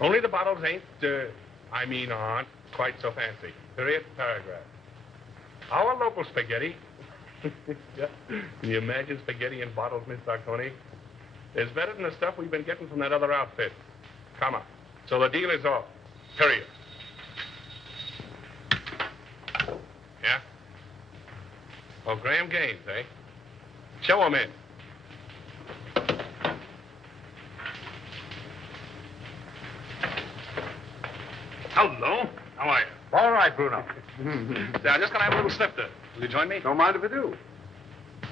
Only the bottles ain't, aren't quite so fancy. Period, paragraph. Our local spaghetti. Yeah. Can you imagine spaghetti in bottles, Miss Sarconi? It's better than the stuff we've been getting from that other outfit. Come on. So the deal is off. Period. Yeah? Oh, Graham Gaines, eh? Show him in. Hello. How are you? All right, Bruno. Say, I'm just going to have a little snifter. Will you join me? Don't mind if I do.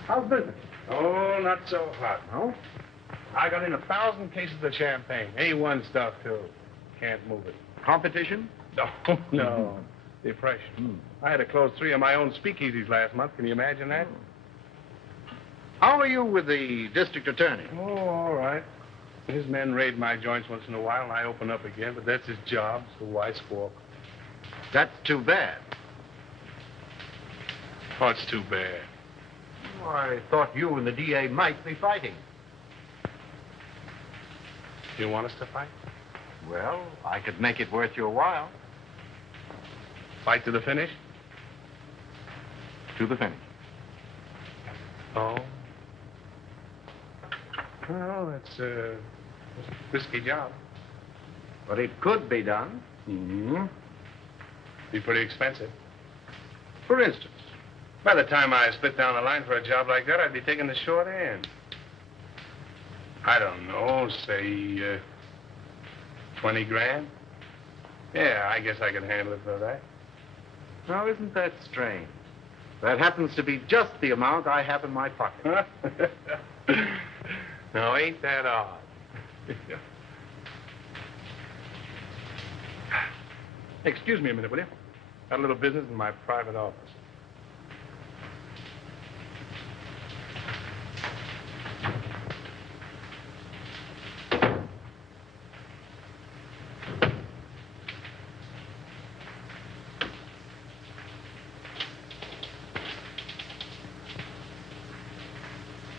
How's business? Oh, not so hot. No? I got in 1,000 cases of champagne. A1 stuff, too. Can't move it. Competition? No, no. Depression. I had to close 3 of my own speakeasies last month. Can you imagine that? How are you with the district attorney? Oh, all right. His men raid my joints once in a while, and I open up again, but that's his job, so why squawk? That's too bad. Oh, it's too bad. Oh, I thought you and the DA might be fighting. You want us to fight? Well, I could make it worth your while. Fight to the finish? To the finish. Oh. Well, that's a risky job. But it could be done. Mm-hmm. Be pretty expensive. For instance? By the time I split down the line for a job like that, I'd be taking the short end. I don't know, say, 20 grand? Yeah, I guess I could handle it for that. Now, isn't that strange? That happens to be just the amount I have in my pocket. Now, ain't that odd? Excuse me a minute, will you? Got a little business in my private office.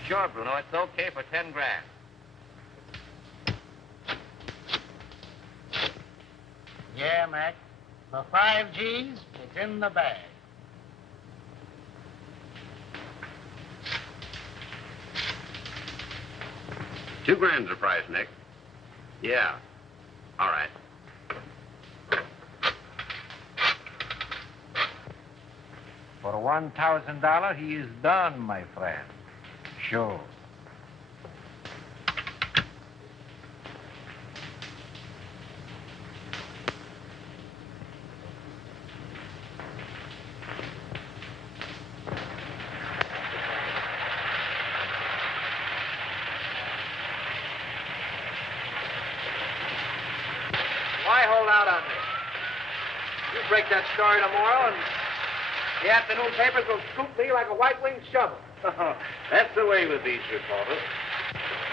Sure, Bruno. It's okay for 10 grand. Yeah, Mac. For 5 G's, it's in the bag. $2 grand's the price, Nick. Yeah. All right. For $1,000, he is done, my friend. Sure. Why hold out on me? You break that story tomorrow, and the afternoon papers will scoop me like a white-winged shovel. That's the way with these reporters.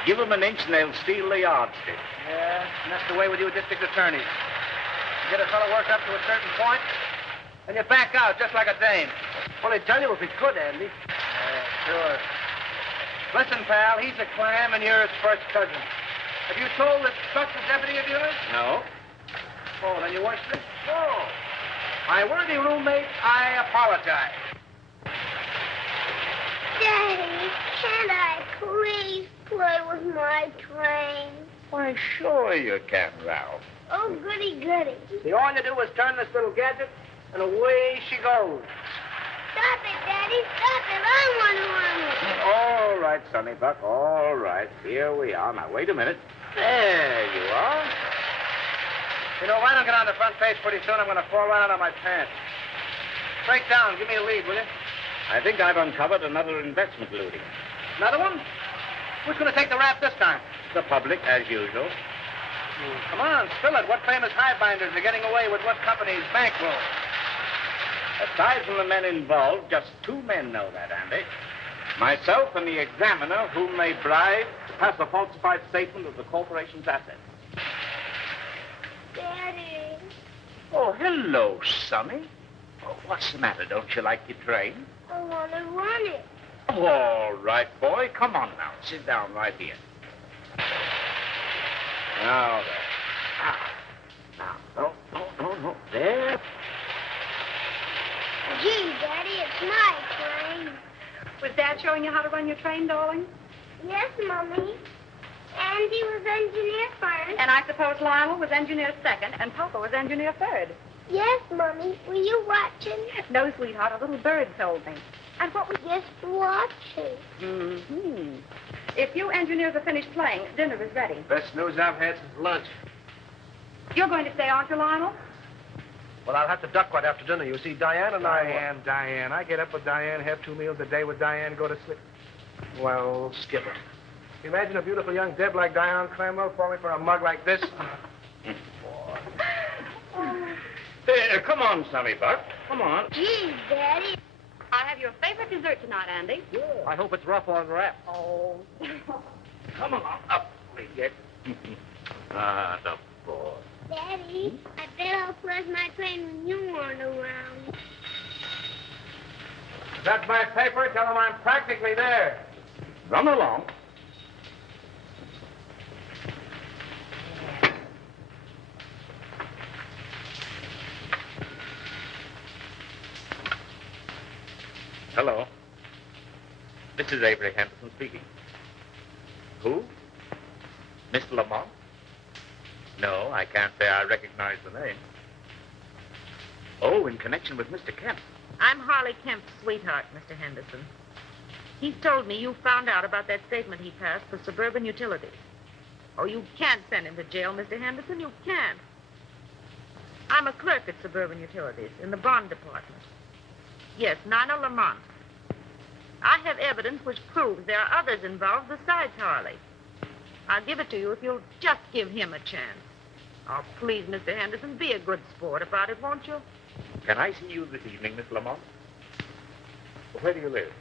Give them an inch and they'll steal the yardstick. Yeah, and that's the way with you district attorneys. You get a fellow worked up to a certain point, and you back out just like a dame. Well, he'd tell you if he could, Andy. Yeah, sure. Listen, pal, he's a clam and you're his first cousin. Have you told this Buck's a deputy of yours? No. Oh, then you watch this? Oh. My worthy roommate, I apologize. Daddy, can I please play with my train? Why, sure you can, Ralph. Oh, goody, goody. See, all you do is turn this little gadget, and away she goes. Stop it, Daddy, stop it. I want to run with it. All right, Sonny Buck, all right. Here we are. Now, wait a minute. There you are. You know, if I don't get on the front page pretty soon, I'm going to fall right out of my pants. Break down. Give me a lead, will you? I think I've uncovered another investment looting. Another one? Who's going to take the rap this time? The public, as usual. Come on, spill it. What famous highbinders are getting away with what company's bankroll? Aside from the men involved, just 2 men know that, Andy. Myself and the examiner, whom they bribed to pass a falsified statement of the corporation's assets. Daddy. Oh, hello, Sonny. Oh, what's the matter? Don't you like your train? I want to run it. Oh, all right, boy. Come on now. Sit down right here. Now, there. Ah, no. There. Gee, Daddy, it's my train. Was Dad showing you how to run your train, darling? Yes, Mommy. Andy was engineer first. And I suppose Lionel was engineer second, and Papa was engineer third. Yes, Mommy. Were you watching? No, sweetheart, a little bird told me. And what was... Just watching. Mm-hmm. If you engineers are finished playing, dinner is ready. Best news I've had since lunch. You're going to stay, aren't you, Lionel? Well, I'll have to duck right after dinner. You see, Diane and I... Diane. I get up with Diane, have 2 meals a day with Diane, go to sleep. Well, Skipper. Imagine a beautiful young Deb like Diane Cranwell falling for a mug like this. Hey, come on, Sammy Buck. Come on. Gee, Daddy. I have your favorite dessert tonight, Andy. I hope it's rough on wrap. Oh. Come along. Up we get. Ah, the boy. Daddy, I bet I'll flush my train when you aren't around. That's my paper. Tell them I'm practically there. Run along. Hello. This is Avery Henderson speaking. Who? Mr. Lamont? No, I can't say I recognize the name. Oh, in connection with Mr. Kemp. I'm Harley Kemp's sweetheart, Mr. Henderson. He's told me you found out about that statement he passed for Suburban Utilities. Oh, you can't send him to jail, Mr. Henderson. You can't. I'm a clerk at Suburban Utilities in the bond department. Yes, Nina Lamont. I have evidence which proves there are others involved besides Harley. I'll give it to you if you'll just give him a chance. Oh, please, Mr. Henderson, be a good sport about it, won't you? Can I see you this evening, Miss Lamont? Where do you live?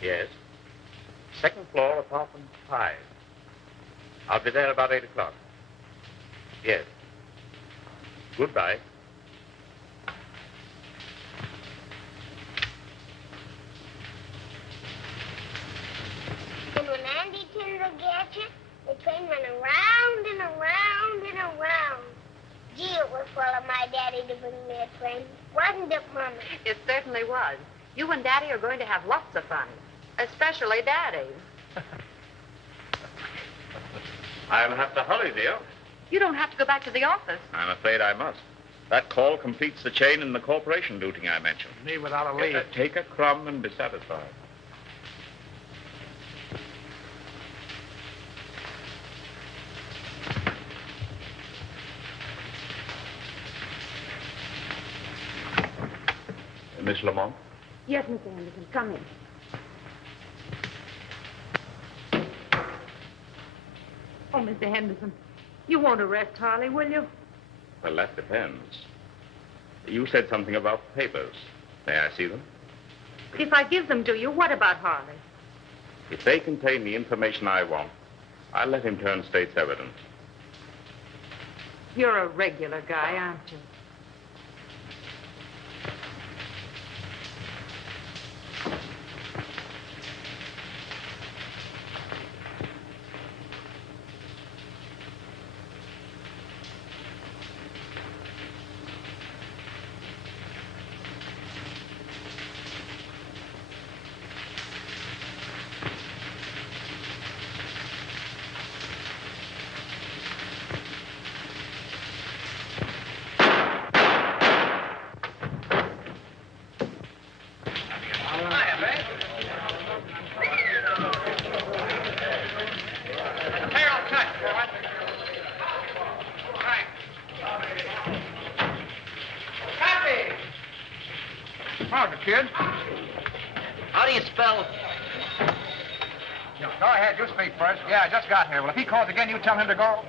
Yes. Second floor, apartment 5. I'll be there about 8 o'clock. Yes. Goodbye. And when Andy turned the gadget, the train went around and around and around. Gee, it was full of my daddy to bring me a train. Wasn't it, Mommy? It certainly was. You and Daddy are going to have lots of fun, especially Daddy. I'll have to hurry, dear. You don't have to go back to the office. I'm afraid I must. That call completes the chain in the corporation duty I mentioned. Me without a leave. Take a crumb and be satisfied. Miss Lamont? Yes, Mr. Henderson, come in. Oh, Mr. Henderson, you won't arrest Harley, will you? Well, that depends. You said something about papers. May I see them? If I give them to you, what about Harley? If they contain the information I want, I'll let him turn state's evidence. You're a regular guy, aren't you? Kid. How do you spell? Go ahead, you speak first. Yeah, I just got here. Well, if he calls again, you tell him to go.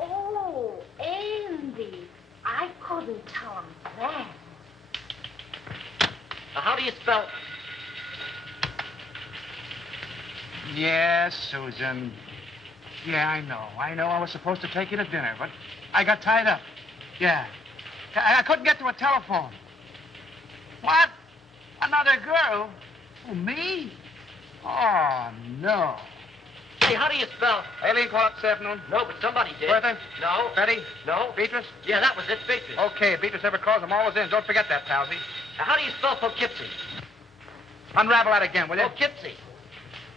Oh, Andy. I couldn't tell him that. How do you spell? Yes, Susan. Yeah, I know. I was supposed to take you to dinner, but I got tied up. Yeah. I couldn't get to a telephone. What? Another girl? Oh, me? Oh, no. Say, how do you spell? Aileen called up this afternoon. No, but somebody did. Bertha? No. Betty? No. Beatrice? Yeah, that was it, Beatrice. Okay, if Beatrice ever calls, I'm always in. Don't forget that, Palsy. Now, how do you spell Poughkeepsie? Unravel that again, will you? Poughkeepsie.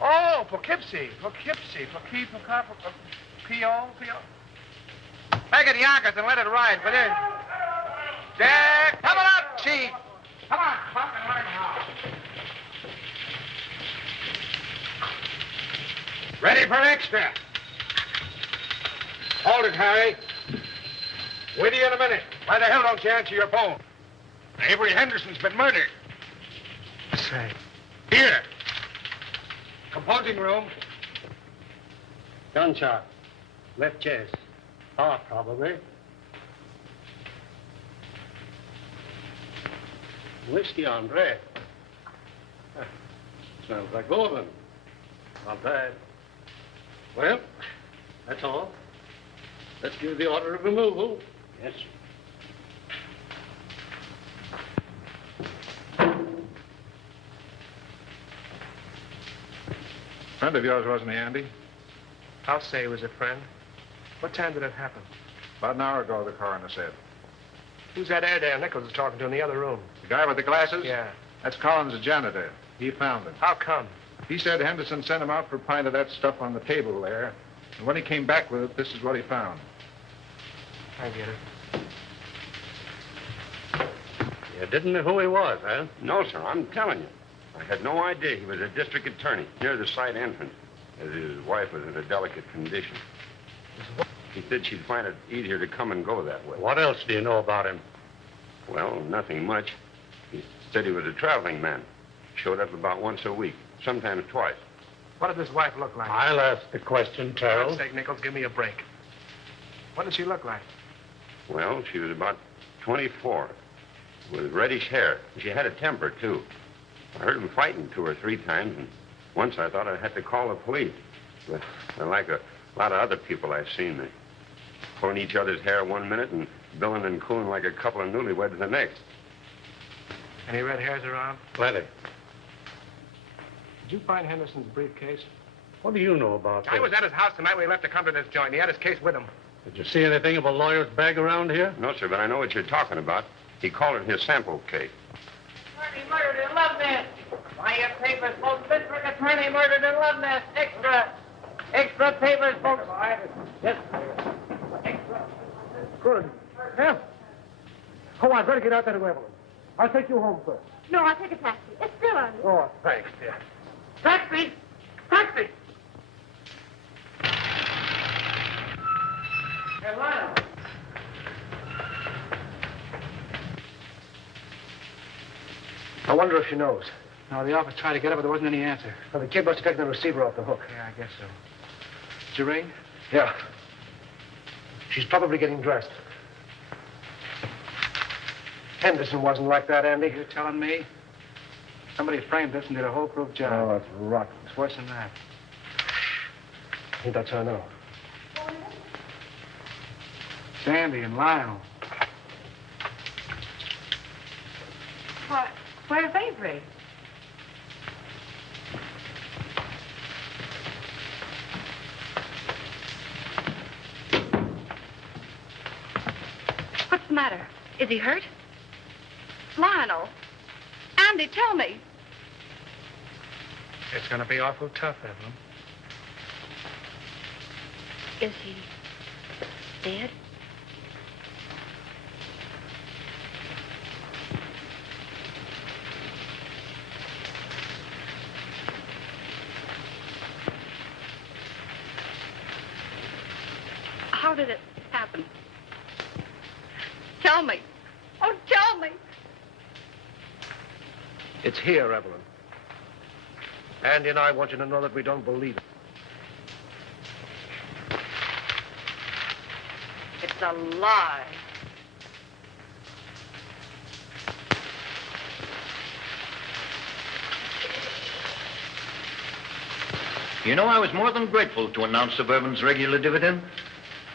Oh, Poughkeepsie. Poughkeepsie. P-O. Make it Yonkers and let it ride, will you? Jack, come on up, Chief. Come on, Buck, and learn how. Ready for extra. Hold it, Harry. With you in a minute. Why the hell don't you answer your phone? Avery Henderson's been murdered. Say. Here. Composing room. Gunshot. Left chest. Heart, probably. Whiskey on breath. Smells like bourbon. Not bad. Well, that's all. Let's give the order of removal. Yes, sir. Friend of yours, wasn't he, Andy? I'll say he was a friend. What time did it happen? About an hour ago, the coroner said. Who's that Airedale Nichols was talking to in the other room? The guy with the glasses? Yeah. That's Collins, the janitor. He found him. How come? He said Henderson sent him out for a pint of that stuff on the table there. And when he came back with it, this is what he found. I get it. You didn't know who he was, huh? No, sir, I'm telling you. I had no idea he was a district attorney near the side entrance, as his wife was in a delicate condition. He said she'd find it easier to come and go that way. What else do you know about him? Well, nothing much. He said he was a traveling man. Showed up about once a week, sometimes twice. What did his wife look like? I'll ask the question, For Terrell. God's sake, Nichols, give me a break. What did she look like? Well, she was about 24, with reddish hair. She had a temper, too. I heard him fighting 2 or 3 times, and once I thought I had to call the police. But they're like a lot of other people I've seen. They pulling each other's hair one minute and billing and cooling like a couple of newlyweds the next. Any red hairs around? Plenty. Did you find Henderson's briefcase? What do you know about this? I was at his house tonight when he left to come to this joint. He had his case with him. Did you see anything of a lawyer's bag around here? No, sir, but I know what you're talking about. He called it his sample case. Attorney murdered in Love Nest. Buy your papers, folks. District attorney murdered in Love Nest. Extra. Extra papers, folks. Yes. Extra. Good. Yeah. Oh, I've got to get out there to Evelyn. I'll take you home first. No, I'll take a taxi. It's still on. Oh, thanks, dear. Taxi! Taxi! Hey, Lionel. I wonder if she knows. No, the office tried to get her, but there wasn't any answer. Well, the kid must have taken the receiver off the hook. Yeah, I guess so. Did you ring? Yeah. She's probably getting dressed. Henderson wasn't like that, Andy. You're telling me? Somebody framed this and did a whole proof job. Oh, that's rotten. It's worse than that. I think that's her now. Sandy and Lionel. What? Where's Avery? What's the matter? Is he hurt? Lionel. Andy, tell me. It's going to be awful tough, Evelyn. Is he dead? How did it happen? Tell me. Oh, tell me. It's here, Evelyn. Andy and I want you to know that we don't believe it. It's a lie. You know, I was more than grateful to announce Suburban's regular dividend.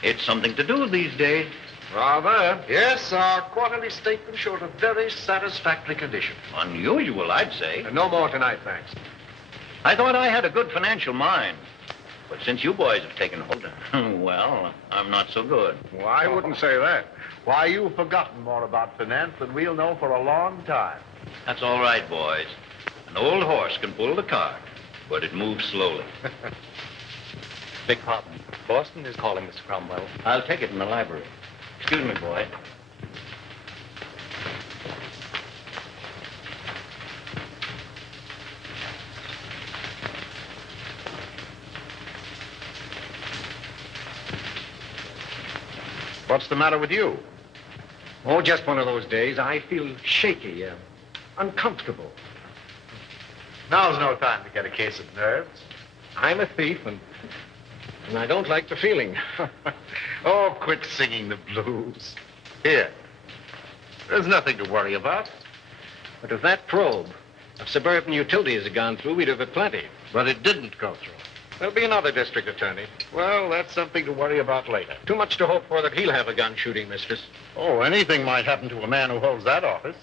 It's something to do these days. Rather. Yes, our quarterly statement showed a very satisfactory condition. Unusual, I'd say. No more tonight, thanks. I thought I had a good financial mind. But since you boys have taken hold, well, I'm not so good. Well, I wouldn't say that. Why, you've forgotten more about finance than we'll know for a long time. That's all right, boys. An old horse can pull the cart, but it moves slowly. Big pardon. Boston is calling, Mr. Cromwell. I'll take it in the library. Excuse me, boy. What's the matter with you? Oh, just one of those days. I feel shaky, uncomfortable. Now's no time to get a case of nerves. I'm a thief, and I don't like the feeling. Oh, quit singing the blues. Here. There's nothing to worry about. But if that probe of Suburban Utilities had gone through, we'd have had plenty. But it didn't go through. There'll be another district attorney. Well, that's something to worry about later. Too much to hope for that he'll have a gun shooting mistress. Oh, anything might happen to a man who holds that office.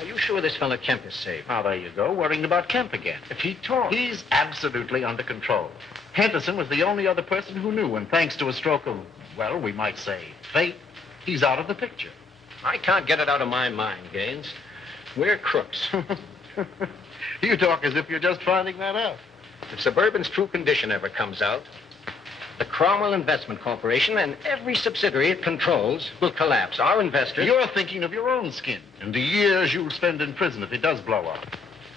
Are you sure this fellow Kemp is safe? Now, there you go, worrying about Kemp again. If he talks... He's absolutely under control. Henderson was the only other person who knew, and thanks to a stroke of, well, we might say, fate, he's out of the picture. I can't get it out of my mind, Gaines. We're crooks. You talk as if you're just finding that out. If Suburban's true condition ever comes out, the Cromwell Investment Corporation and every subsidiary it controls will collapse. Our investors... You're thinking of your own skin and the years you'll spend in prison if it does blow up.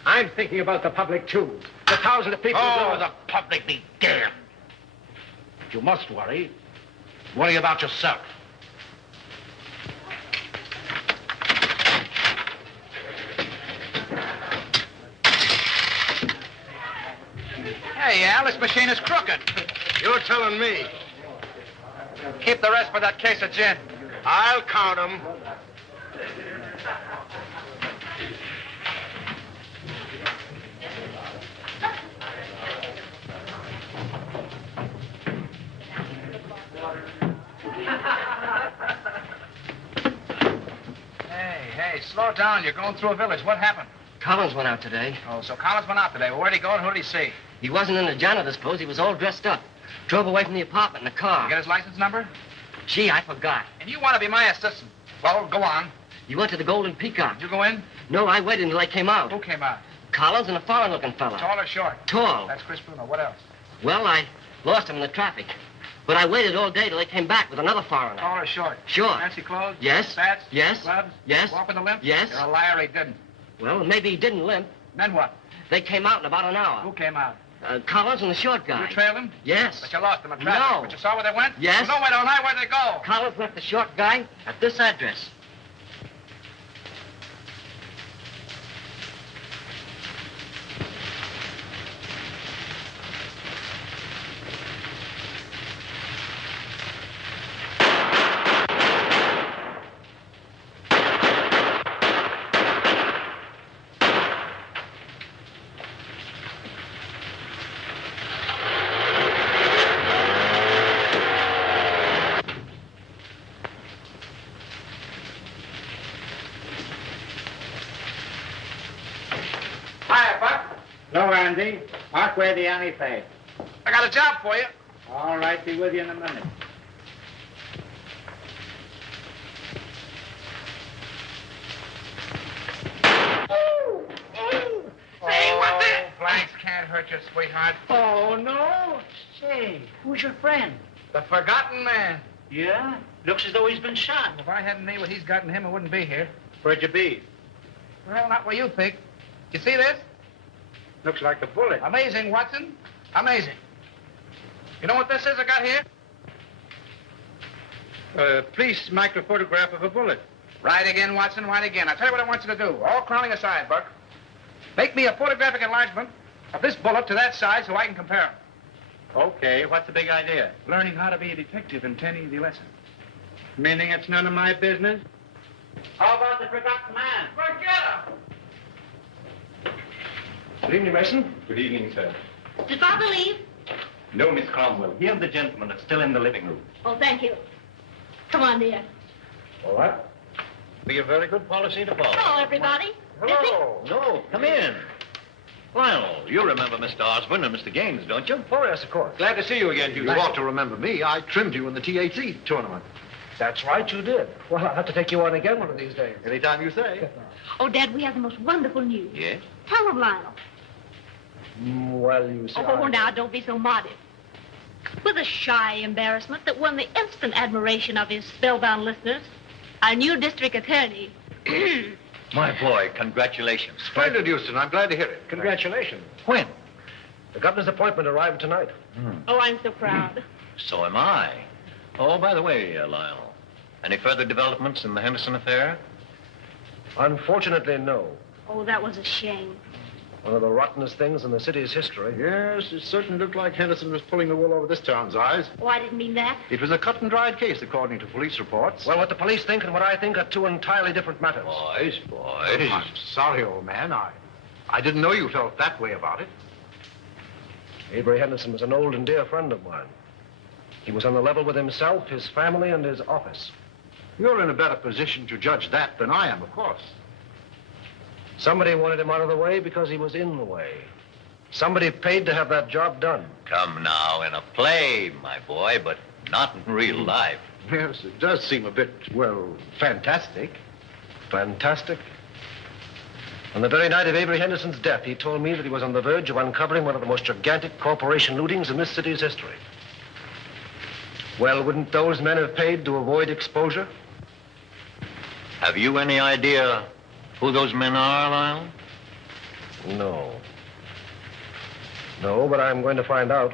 I'm thinking about the public, too. The thousands of people... Oh, the public be damned. If you must worry, worry about yourself. Hey, Al, this machine is crooked. You're telling me. Keep the rest for that case of gin. I'll count them. Hey, slow down. You're going through a village. What happened? Collins went out today. Oh, so Collins went out today. Well, where'd he go and who'd he see? He wasn't in the janitor's pose. He was all dressed up. Drove away from the apartment in a car. You get his license number? Gee, I forgot. And you want to be my assistant. Well, go on. You went to the Golden Peacock. Did you go in? No, I waited until they came out. Who came out? Collins and a foreign-looking fella. Tall or short? Tall. That's Chris Bruno. What else? Well, I lost him in the traffic. But I waited all day till they came back with another foreigner. Tall or short? Sure. Fancy clothes? Yes. Spats? Yes. Gloves? Yes. Walk with a limp? Yes. You're a liar. He didn't. Well, maybe he didn't limp. Then what? They came out in about an hour. Who came out? Collins and the short guy. You trailed him? Yes. But you lost him in traffic. No. But you saw where they went? Yes. Well, no, wait all night. Where'd they go? Collins left the short guy at this address. Hiya, Buck. Hello, Andy. Mark where the Annie paid. I got a job for you. All right, be with you in a minute. Say, what the... Blanks can't hurt you, sweetheart. Oh, no? Say, who's your friend? The forgotten man. Yeah? Looks as though he's been shot. If I hadn't made what he's got in him, I wouldn't be here. Where'd you be? Well, not where you think. You see this? Looks like a bullet. Amazing, Watson. Amazing. You know what this is I got here? Police microphotograph of a bullet. Right again, Watson, right again. I'll tell you what I want you to do. All clowning aside, Buck. Make me a photographic enlargement of this bullet to that size so I can compare them. Okay, what's the big idea? Learning how to be a detective in 10 easy lessons. Meaning it's none of my business? How about the forgotten man? Forget him! Good evening, Mason. Good evening, sir. Did Father leave? No, Miss Cromwell. He and the gentleman are still in the living room. Oh, thank you. Come on, dear. All right. Be a very good policy to follow. Hello, everybody. Hello. No, come in. Lionel, You remember Mr. Osborne and Mr. Gaines, don't you? Oh, yes, of course. Glad to see you again, Hugh. You ought to remember me. I trimmed you in the THC tournament. That's right, you did. Well, I'll have to take you on again one of these days. Anytime you say. Oh, Dad, we have the most wonderful news. Yes? Tell them, Lionel. Well, you see. Oh, now, don't be so modest. With a shy embarrassment that won the instant admiration of his spellbound listeners, our new district attorney. My boy, congratulations. Splendid, Houston. I'm glad to hear it. Congratulations. When? The governor's appointment arrived tonight. Oh, I'm so proud. So am I. Oh, by the way, Lionel, any further developments in the Henderson affair? Unfortunately, no. Oh, that was a shame. One of the rottenest things in the city's history. Yes, it certainly looked like Henderson was pulling the wool over this town's eyes. Oh, I didn't mean that. It was a cut-and-dried case, according to police reports. Well, what the police think and what I think are two entirely different matters. Boys. I'm sorry, old man. I didn't know you felt that way about it. Avery Henderson was an old and dear friend of mine. He was on the level with himself, his family, and his office. You're in a better position to judge that than I am, of course. Somebody wanted him out of the way because he was in the way. Somebody paid to have that job done. Come now, in a play, my boy, but not in real life. Yes, it does seem a bit, well, fantastic. Fantastic. On the very night of Avery Henderson's death, he told me that he was on the verge of uncovering one of the most gigantic corporation lootings in this city's history. Well, wouldn't those men have paid to avoid exposure? Have you any idea who those men are, Lionel? No. No, but I'm going to find out.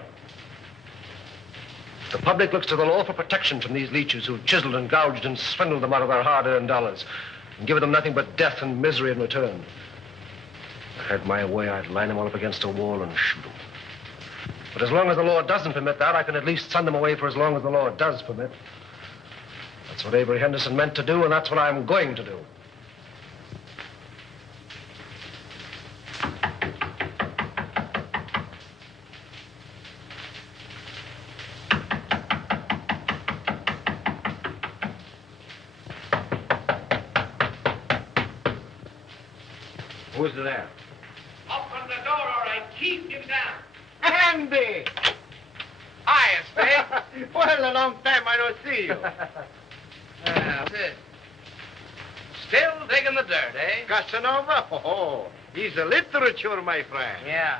The public looks to the law for protection from these leeches who've chiseled and gouged and swindled them out of their hard-earned dollars and given them nothing but death and misery in return. If I had my way, I'd line them all up against a wall and shoot them. But as long as the law doesn't permit that, I can at least send them away for as long as the law does permit. That's what Avery Henderson meant to do, and that's what I'm going to do. Who's there? Open the door, all right. Keep him down. Andy! Hiya, Spade. Well, a long time I don't see you. That's it. Still digging the dirt, eh? Casanova? Oh, he's a literature, my friend. Yeah.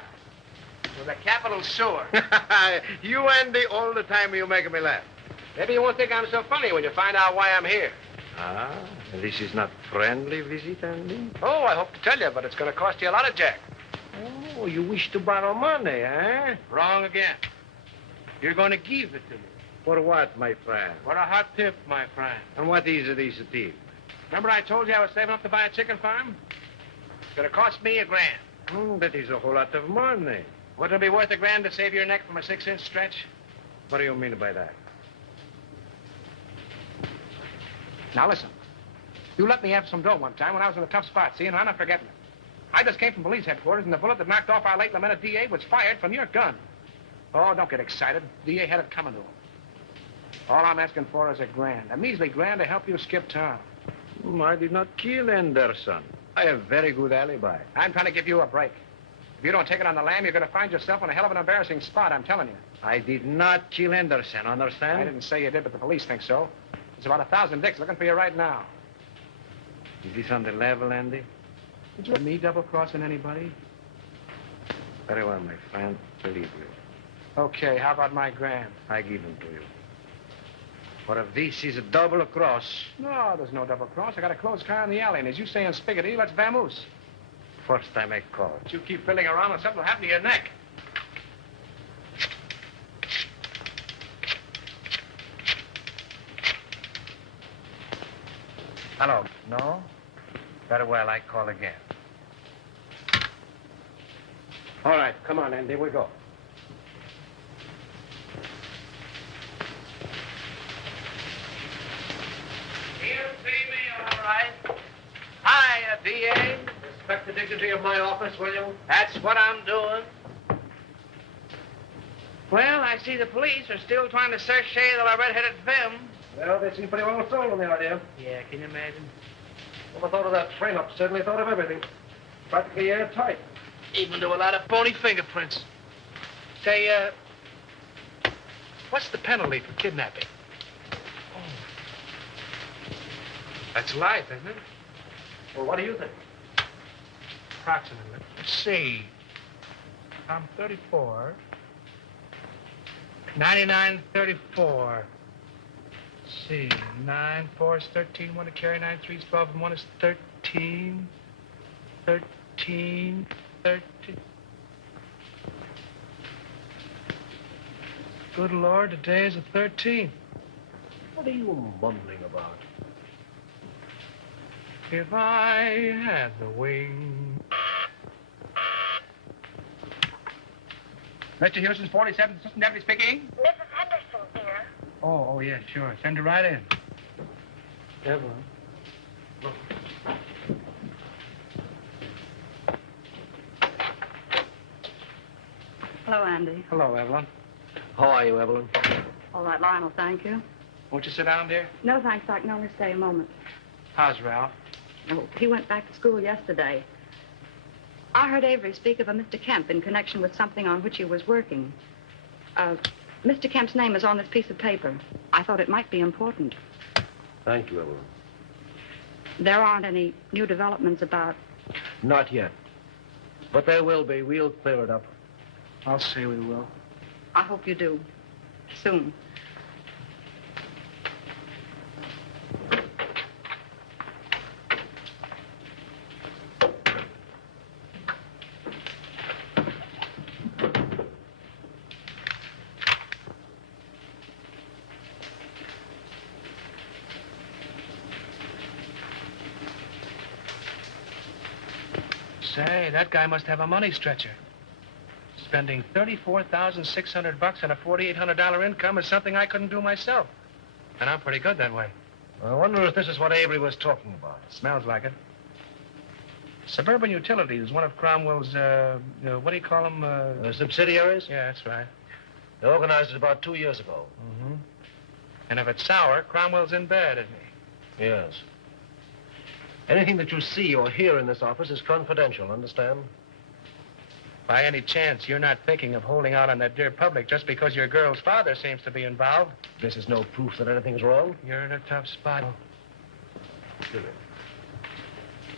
With a capital sewer. You, Andy, all the time you make me laugh. Maybe you won't think I'm so funny when you find out why I'm here. Ah, this is not friendly visit, Andy? Oh, I hope to tell you, but it's going to cost you a lot of jack. Oh, you wish to borrow money, eh? Wrong again. You're going to give it to me. For what, my friend? For a hot tip, my friend. And what is this tip? Remember I told you I was saving up to buy a chicken farm? It's going to cost me $1,000. That is a whole lot of money. Wouldn't it be worth $1,000 to save your neck from a 6-inch stretch? What do you mean by that? Now, listen. You let me have some dough one time when I was in a tough spot, see, and I'm not forgetting it. I just came from police headquarters, and the bullet that knocked off our late lamented DA was fired from your gun. Oh, don't get excited. DA had it coming to him. All I'm asking for is $1,000, a measly $1,000 to help you skip town. I did not kill Anderson. I have very good alibi. I'm trying to give you a break. If you don't take it on the lam, you're going to find yourself in a hell of an embarrassing spot, I'm telling you. I did not kill Anderson, understand? I didn't say you did, but the police think so. There's about 1,000 dicks looking for you right now. Is this on the level, Andy? Did you let me double-crossing anybody? Very well, my friend. Believe you. Okay, how about my $1,000? I give them to you. For if this is a double cross... No, there's no double cross. I got a closed car in the alley, and as you say in Spiggity, let's vamoose. First time I call. But you keep fiddling around and something will happen to your neck. Hello. No? Very well, I call again. All right, come on, Andy, we go. He'll see me, all right. Hiya, DA. Respect the dignity of my office, will you? That's what I'm doing. Well, I see the police are still trying to search the red-headed femme. Well, they seem pretty well sold on the idea. Yeah, can you imagine? Well, I thought of that frame-up. Certainly thought of everything. Practically airtight. Even to a lot of phony fingerprints. Say, what's the penalty for kidnapping? Oh. That's life, isn't it? Well, what do you think? Approximately. Let's see. I'm 34. 99, 34. Let's see. 9, 4 is 13. 1 to carry. 9, 3 is 12. And 1 is 13. 13. 13. Good Lord, today is the 13th. What are you mumbling about? If I had the wing. Mr. Houston's 47th Assistant Deputy speaking. Mrs. Henderson here. Oh, yeah, sure. Send her right in. Evelyn. Hello, Andy. Hello, Evelyn. How are you, Evelyn? All right, Lionel, thank you. Won't you sit down, dear? No, thanks. I can only stay a moment. How's Ralph? Oh, he went back to school yesterday. I heard Avery speak of a Mr. Kemp in connection with something on which he was working. Mr. Kemp's name is on this piece of paper. I thought it might be important. Thank you, Evelyn. There aren't any new developments about... Not yet. But there will be. We'll clear it up. I'll say we will. I hope you do. Soon. Say, that guy must have a money stretcher. Spending $34,600 on a $4,800 income is something I couldn't do myself. And I'm pretty good that way. I wonder if this is what Avery was talking about. Smells like it. Suburban Utilities is one of Cromwell's, what do you call them? Subsidiaries? Yeah, that's right. They organized it about 2 years ago. Mm-hmm. And if it's sour, Cromwell's in bed, isn't he? Yes. Anything that you see or hear in this office is confidential, understand? By any chance, you're not thinking of holding out on that dear public just because your girl's father seems to be involved? This is no proof that anything's wrong. You're in a tough spot.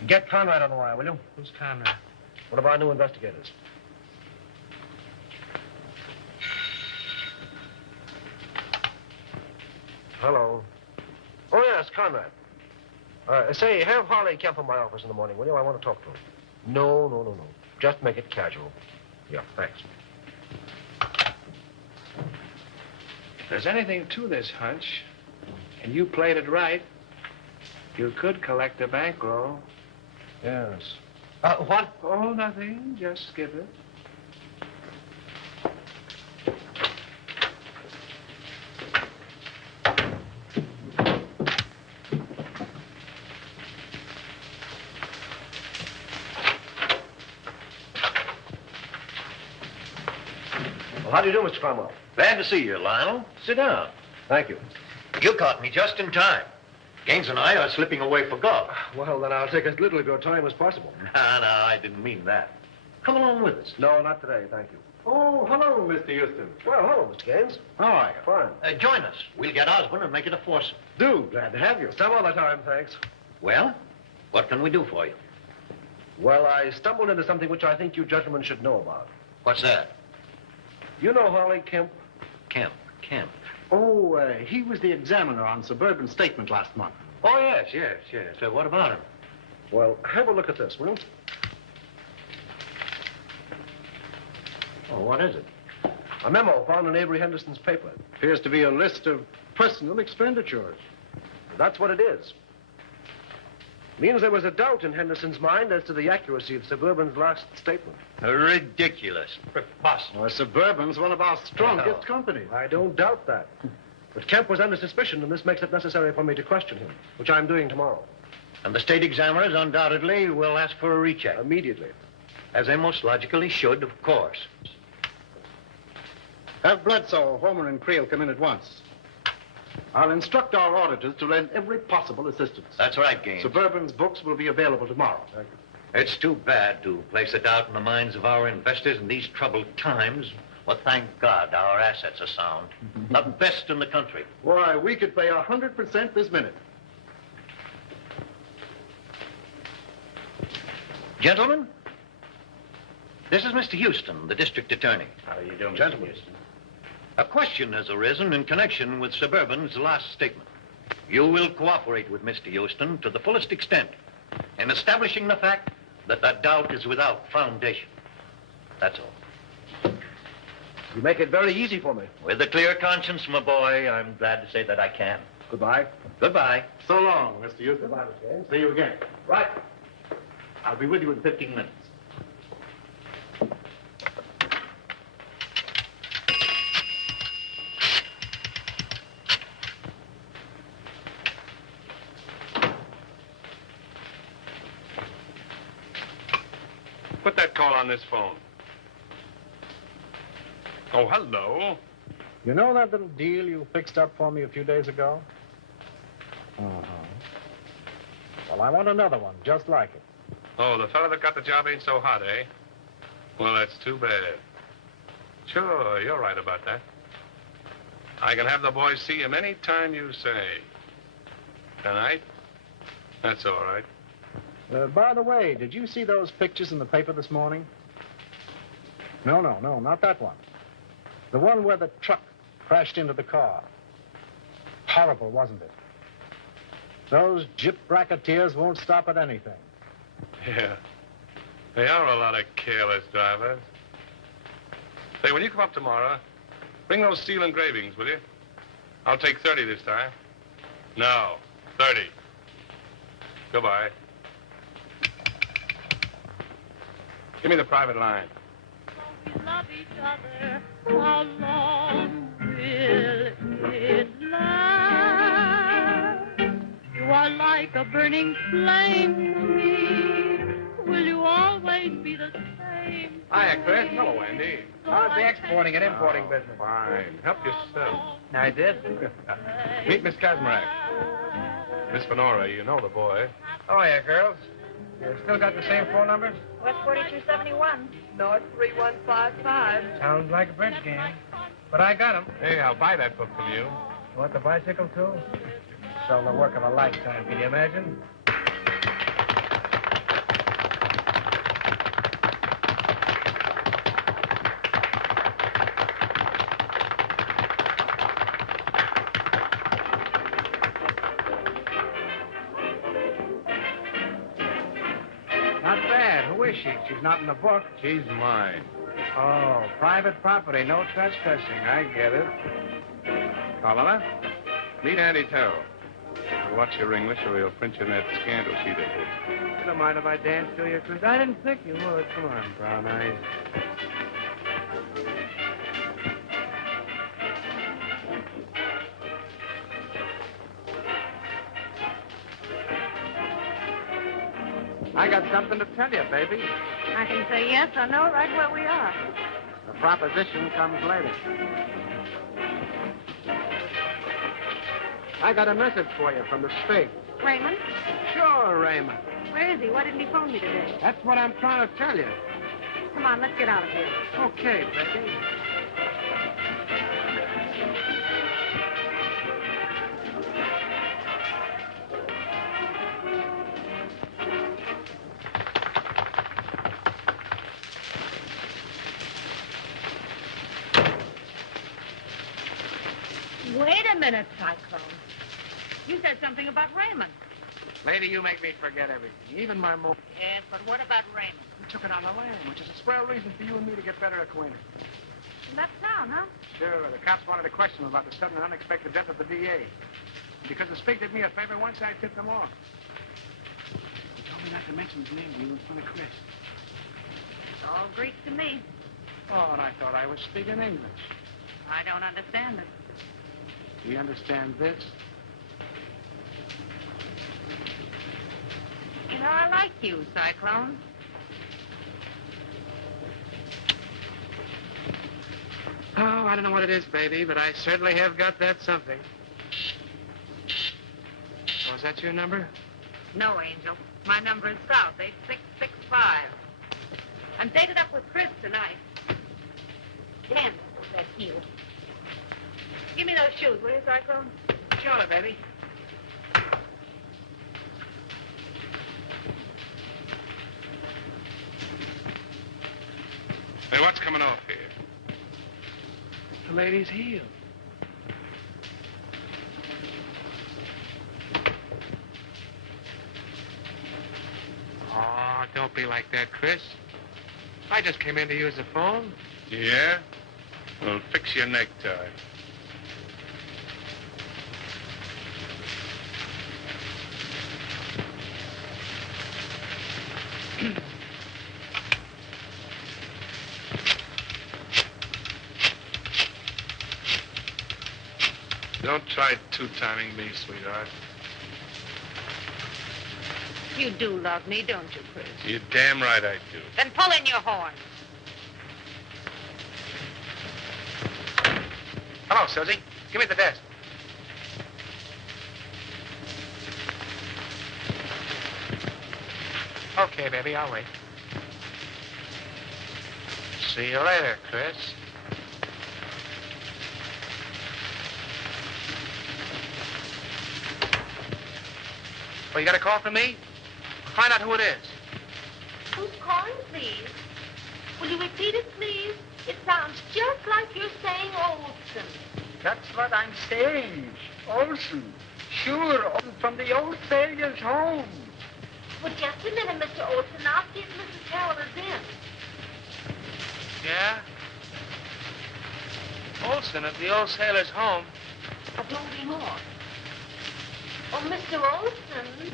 Get Conrad on the wire, will you? Who's Conrad? One of our new investigators. Hello. Oh, yes, Conrad. Say, have Harley Kemp in my office in the morning, will you? I want to talk to him. No. Just make it casual. Yeah, thanks. If there's anything to this hunch, and you played it right, you could collect a bankroll. Yes. What? Oh, nothing. Just skip it. Well, how do you do, Mr. Cromwell? Glad to see you, Lionel. Sit down. Thank you. You caught me just in time. Gaines and I are slipping away for golf. Well, then I'll take as little of your time as possible. No, I didn't mean that. Come along with us. No, not today, thank you. Oh, hello, Mr. Houston. Well, hello, Mr. Gaines. How are you? Fine. Join us. We'll get Osborne and make it a foursome. Glad to have you. Some other time, thanks. Well, what can we do for you? Well, I stumbled into something which I think you gentlemen should know about. What's that? You know Harley Kemp? Kemp. Oh, he was the examiner on Suburban Statement last month. Oh, yes. So what about him? Well, have a look at this, will you? Oh, what is it? A memo found in Avery Henderson's paper. Appears to be a list of personal expenditures. That's what it is. Means there was a doubt in Henderson's mind as to the accuracy of Suburban's last statement. Ridiculous. Preposterous. Well, Suburban's one of our strongest companies. I don't doubt that. But Kemp was under suspicion, and this makes it necessary for me to question him, which I'm doing tomorrow. And the state examiners undoubtedly will ask for a recheck. Immediately. As they most logically should, of course. Have Bledsoe, Homer, and Creel come in at once. I'll instruct our auditors to lend every possible assistance. That's right, Gaines. Suburban's books will be available tomorrow. It's too bad to place a doubt in the minds of our investors in these troubled times. Well, thank God our assets are sound. The best in the country. Why, we could pay 100% this minute. Gentlemen, this is Mr. Houston, the district attorney. How are you doing, Gentlemen, a question has arisen in connection with Suburban's last statement. You will cooperate with Mr. Houston to the fullest extent in establishing the fact that that doubt is without foundation. That's all. You make it very easy for me. With a clear conscience, my boy, I'm glad to say that I can. Goodbye. Goodbye. So long, Mr. Houston. Goodbye, Mr. Haynes. See you again. Right. I'll be with you in 15 minutes. Put that call on this phone. Oh, hello. You know that little deal you fixed up for me a few days ago? Well, I want another one, just like it. Oh, the fella that got the job ain't so hot, eh? Well, that's too bad. Sure, you're right about that. I can have the boys see him any time you say. Tonight? That's all right. By the way, did you see those pictures in the paper this morning? No, not that one. The one where the truck crashed into the car. Horrible, wasn't it? Those gyp racketeers won't stop at anything. Yeah. They are a lot of careless drivers. Say, when you come up tomorrow, bring those steel engravings, will you? I'll take 30 this time. No, 30. Goodbye. Give me the private line. We love each other. How long will it last? You are like a burning flame to me. Will you always be the same? Hiya, Chris. Hello, Andy. How's the exporting and importing business? Fine. Help yourself. I did. Meet Miss Kazmarek. Miss Fenora, you know the boy. Oh, yeah, girls. You still got the same phone number? West 4271. North 3155. Sounds like a bridge game. But I got 'em. Hey, I'll buy that book from you. You want the bicycle, too? So the work of a lifetime, can you imagine? Not bad. Who is she? She's not in the book. She's mine. Oh, private property, no trespassing. I get it. Carlotta, meet Andy Terrell. Watch your English or he'll print you in that scandal sheet of his. You don't mind if I dance to you, Chris? I didn't think you would. Come on, brown eyes. I got something to tell you, baby. I can say yes or no right where we are. The proposition comes later. I got a message for you from the state. Raymond? Sure, Raymond. Where is he? Why didn't he phone me today? That's what I'm trying to tell you. Come on, let's get out of here. Okay, baby. Wait a minute, Cyclone. You said something about Raymond. Lady, you make me forget everything, even my mom. Yes, but what about Raymond? We took it on the land, which is a swell reason for you and me to get better acquainted. He left town, huh? Sure, the cops wanted to question him about the sudden and unexpected death of the DA. Because the Spig did me a favor once, I tipped him off. He told me not to mention his name to you in front of Chris. It's all Greek to me. Oh, and I thought I was speaking English. I don't understand it. Do you understand this? You know, I like you, Cyclone. Oh, I don't know what it is, baby, but I certainly have got that something. Oh, is that your number? No, Angel. My number is South, 86655. 5. I'm dated up with Chris tonight. Damn, that heel. Give me those shoes, will you, Cyclone? Sure, baby. Hey, what's coming off here? The lady's heel. Oh, don't be like that, Chris. I just came in to use the phone. Yeah? Well, fix your necktie. Don't try two-timing me, sweetheart. You do love me, don't you, Chris? You're damn right I do. Then pull in your horns. Hello, Susie. Give me the desk. Okay, baby, I'll wait. See you later, Chris. Well, you got a call from me? Find out who it is. Who's calling, please? Will you repeat it, please? It sounds just like you're saying Olson. That's what I'm saying. Olson. Sure, Olson from the old sailor's home. Well, just a minute, Mr. Olson. I'll see if Mrs. Carroll is in. Yeah? Olson at the old sailor's home. But don't be more. Oh, Mr. Olson.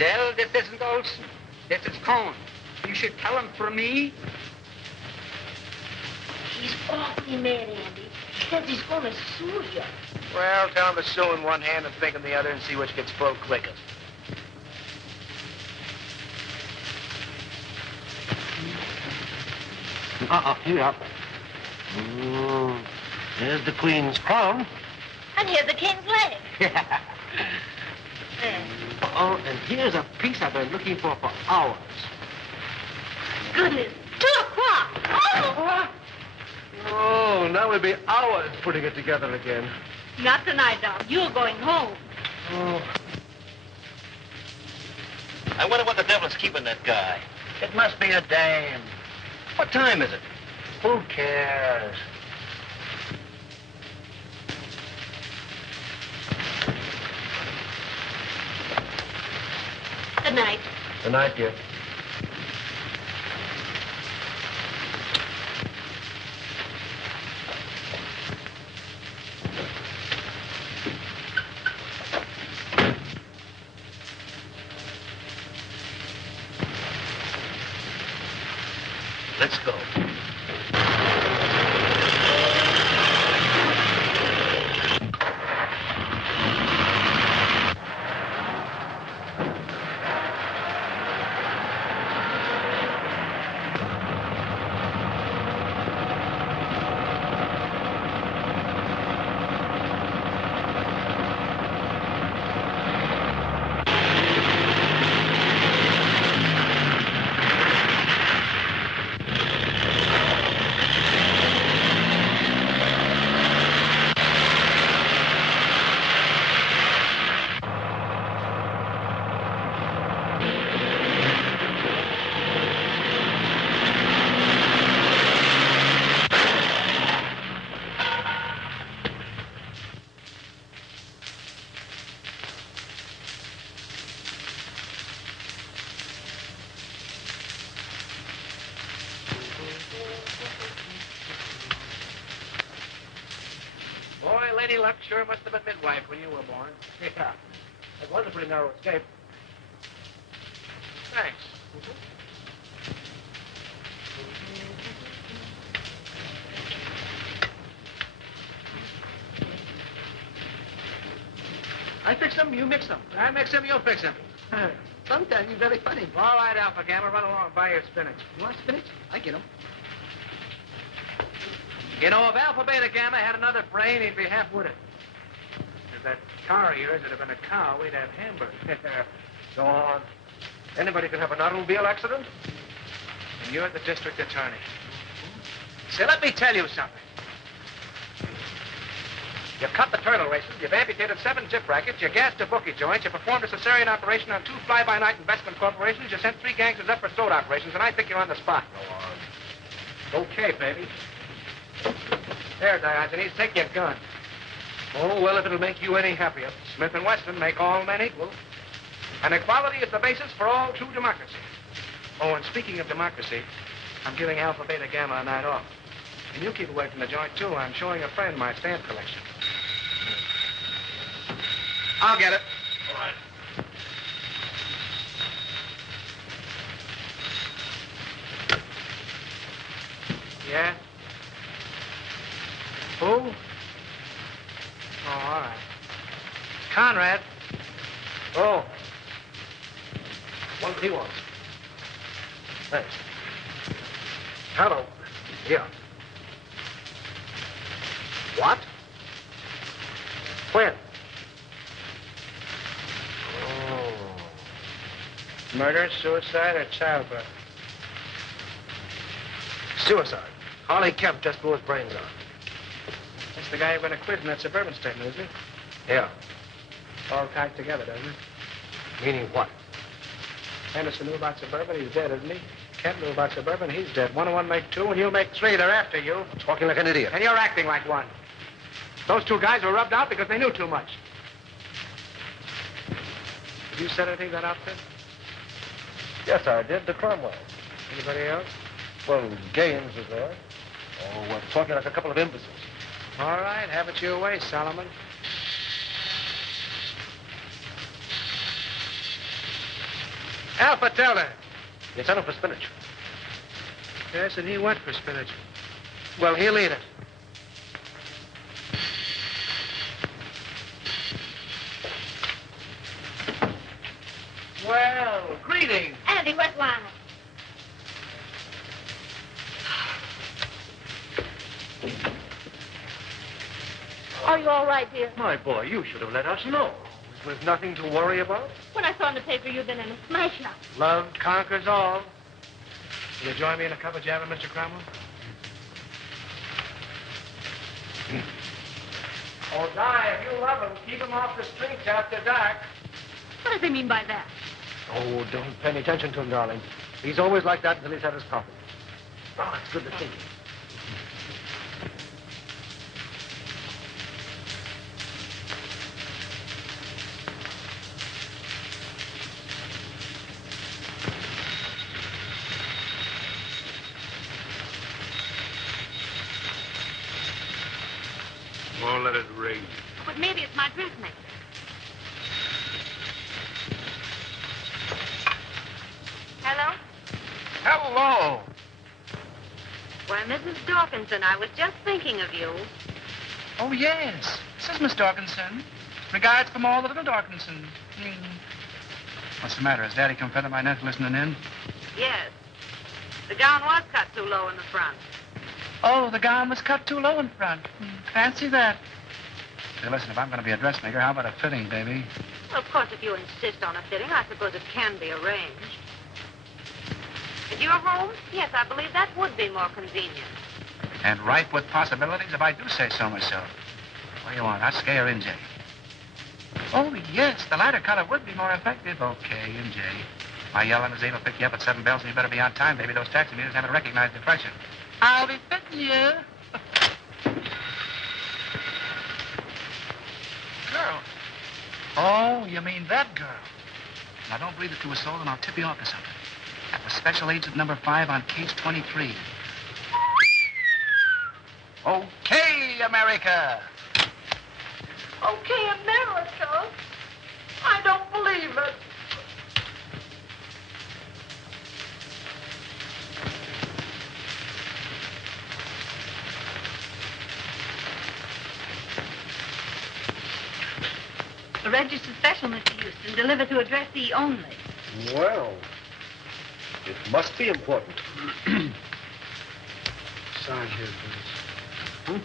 Well, this isn't Olson. This is Cohn. You should tell him for me. He's awfully mad, Andy. He says he's going to sue you. Well, tell him to sue in one hand and think in the other and see which gets full quickest. Here. Here's the Queen's crown. And here's the king's leg. Oh, and here's a piece I've been looking for hours. Goodness, 2 o'clock. Oh! Oh, now we'll be hours putting it together again. Not tonight, Doc. You're going home. Oh. I wonder what the devil's keeping that guy. It must be a dame. What time is it? Who cares? Good night. Good night, dear. Let's go. Boy, Lady Luck sure must have been midwife when you were born. Yeah. That was a pretty narrow escape. Thanks. I fix them, you mix them. I mix them, you fix them. Sometimes you're very funny. All right, Alpha Gamma, run along and buy your spinach. You want spinach? I get 'em. You know, if Alpha Beta Gamma had another brain, he'd be half-witted. If that car of yours had been a cow, we'd have hamburgers. Go on. Anybody can have an automobile accident. And you're the district attorney. Say, let me tell you something. You've cut the turtle races, you've amputated 7 tip rackets, you gassed a bookie joint, you performed a cesarean operation on 2 fly-by-night investment corporations, you sent 3 gangsters up for throat operations, and I think you're on the spot. Go on. Okay, baby. There, Diogenes, take your gun. Oh, well, if it'll make you any happier. Smith & Wesson make all men equal. And equality is the basis for all true democracy. Oh, and speaking of democracy, I'm giving Alpha Beta Gamma a night off. And you keep away from the joint, too. I'm showing a friend my stamp collection. I'll get it. All right. Yeah? Who? Oh, all right. Conrad. Oh. What he wants. Thanks. Hello. Yeah. What? When? Oh. Murder, suicide, or childbirth? Suicide. Harley Kemp just blew his brains out. That's the guy you're going to quit in that suburban statement, isn't it? Yeah. All tied together, doesn't it? Meaning what? Henderson knew about suburban, he's dead, isn't he? Kemp knew about suburban, he's dead. 1 and 1 make 2, and you'll make 3. They're after you. Talking like an idiot. And you're acting like one. Those 2 guys were rubbed out because they knew too much. Have you said anything to that outfit? Yes, I did. To Cromwell. Anybody else? Well, Gaines was there. Oh, we're talking like a couple of imbeciles. All right, have it your way, Solomon. Alpha, tell her. You sent him for spinach. Yes, and he went for spinach. Well, he'll eat it. Well, greetings. Andy, where's Lionel? Are you all right, dear? My boy, you should have let us know. With nothing to worry about. When I saw in the paper you'd been in a smash-up. Love conquers all. Will you join me in a cup of java, Mr. Cromwell? Oh, Di, if you love him, keep him off the streets after dark. What does he mean by that? Oh, don't pay any attention to him, darling. He's always like that until he's had his coffee. Oh, it's good to see you. Won't let it ring. But maybe it's my dressmaker. Hello? Hello. Why, Mrs. Dawkinson, I was just thinking of you. Oh, yes. This is Miss Dawkinson. Regards from all the little Dawkinsons. What's the matter? Has Daddy come feather my nest listening in? Yes. The gown was cut too low in the front. Oh, the gown was cut too low in front. Fancy that. Say, listen, if I'm going to be a dressmaker, how about a fitting, baby? Well, of course, if you insist on a fitting, I suppose it can be arranged. If you're home, yes, I believe that would be more convenient. And ripe with possibilities, if I do say so myself. What do you want, Husky or NJ? Oh, yes, the lighter color would be more effective. Okay, NJ. My yellow limousine will pick you up at 7 bells, and you better be on time, baby. Those taxi meters haven't recognized the fresher. I'll be fitting you. Girl. Oh, you mean that girl. Now, don't breathe it to a soul, and I'll tip you off to something. That was special agent number 5 on case 23. Okay, America. Okay, America. I don't believe it. A registered special, Mr. Houston, delivered to address E only. Well, it must be important. Sign here, please.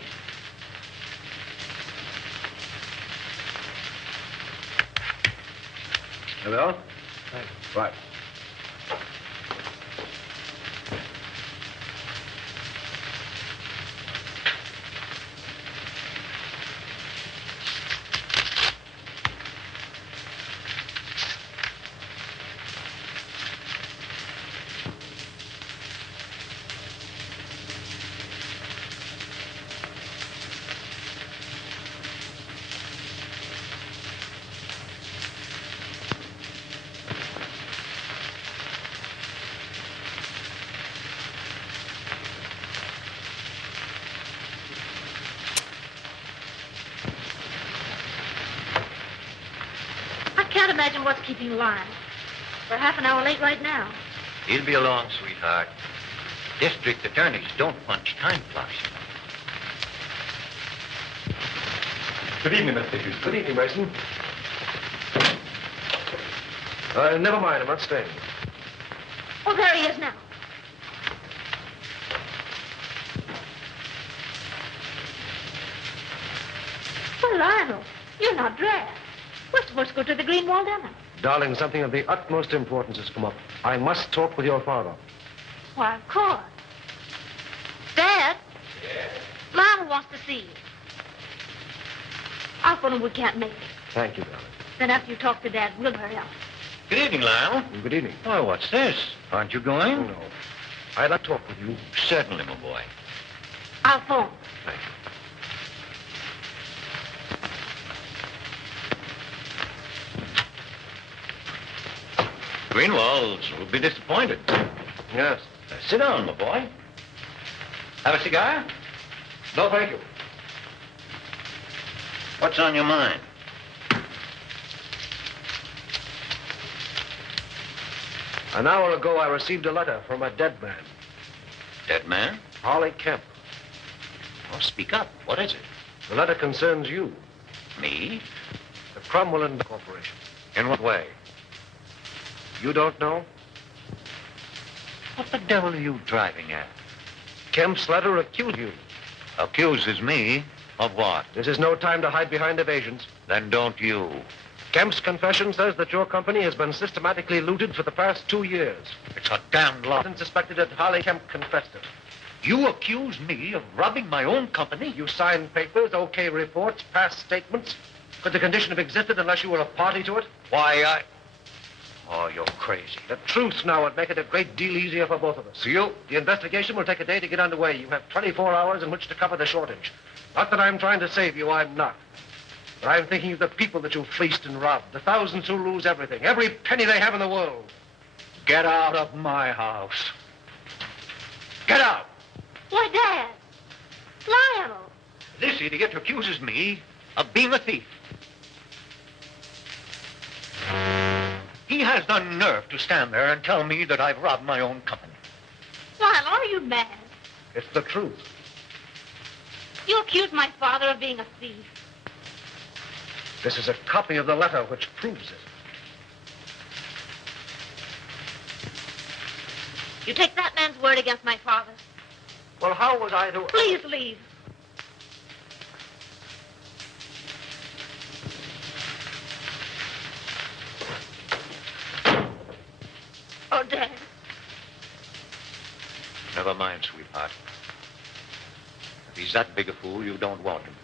Hello? Thanks. Right. imagine what's keeping Lyle. We're half an hour late right now. He'll be along, sweetheart. District attorneys don't punch time clocks. Good evening, Mr. Houston. Good evening, Mason. Never mind, I'm not staying. Oh, there he is now. Well, Lionel, you're not dressed. We're supposed to go to the Greenwald dinner. Darling, something of the utmost importance has come up. I must talk with your father. Why, of course. Dad? Yes? Lionel wants to see you. I'll phone him we can't make it. Thank you, darling. Then after you talk to Dad, we'll hurry up. Good evening, Lyle. Good evening. Oh, what's this? Aren't you going? Oh, no. I'd like to talk with you. Certainly, my boy. I'll phone. Thank you. Greenwalds will be disappointed. Yes. Sit down, my boy. Have a cigar? No, thank you. What's on your mind? An hour ago, I received a letter from a dead man. Dead man? Harley Kemp. Oh, speak up. What is it? The letter concerns you. Me? The Cromwell and Corporation. In what way? You don't know? What the devil are you driving at? Kemp's letter accused you. Accuses me of what? This is no time to hide behind evasions. Then don't you. Kemp's confession says that your company has been systematically looted for the past 2 years. It's a damned lie. And suspected that Harley Kemp confessed it. You accuse me of robbing my own company? You signed papers, okay reports, past statements. Could the condition have existed unless you were a party to it? Why, Oh, you're crazy. The truth now would make it a great deal easier for both of us. You? The investigation will take a day to get underway. You have 24 hours in which to cover the shortage. Not that I'm trying to save you, I'm not. But I'm thinking of the people that you fleeced and robbed, the thousands who lose everything, every penny they have in the world. Get out of my house. Get out! Why, Dad. Lionel. This idiot accuses me of being a thief. He has the nerve to stand there and tell me that I've robbed my own company. Lionel, are you mad? It's the truth. You accuse my father of being a thief. This is a copy of the letter which proves it. You take that man's word against my father's. Well, how was I to... Please leave. Oh, Dad. Never mind, sweetheart. If he's that big a fool, you don't want him.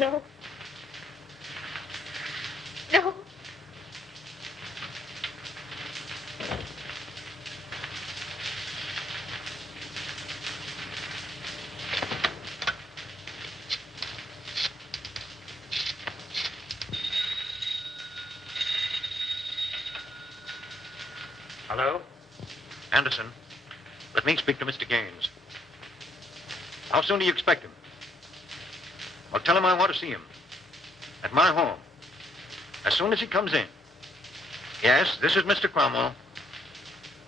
No. No. Hello? Anderson, let me speak to Mr. Gaines. How soon do you expect him? Well, tell him I want to see him. At my home. As soon as he comes in. Yes, this is Mr. Cromwell.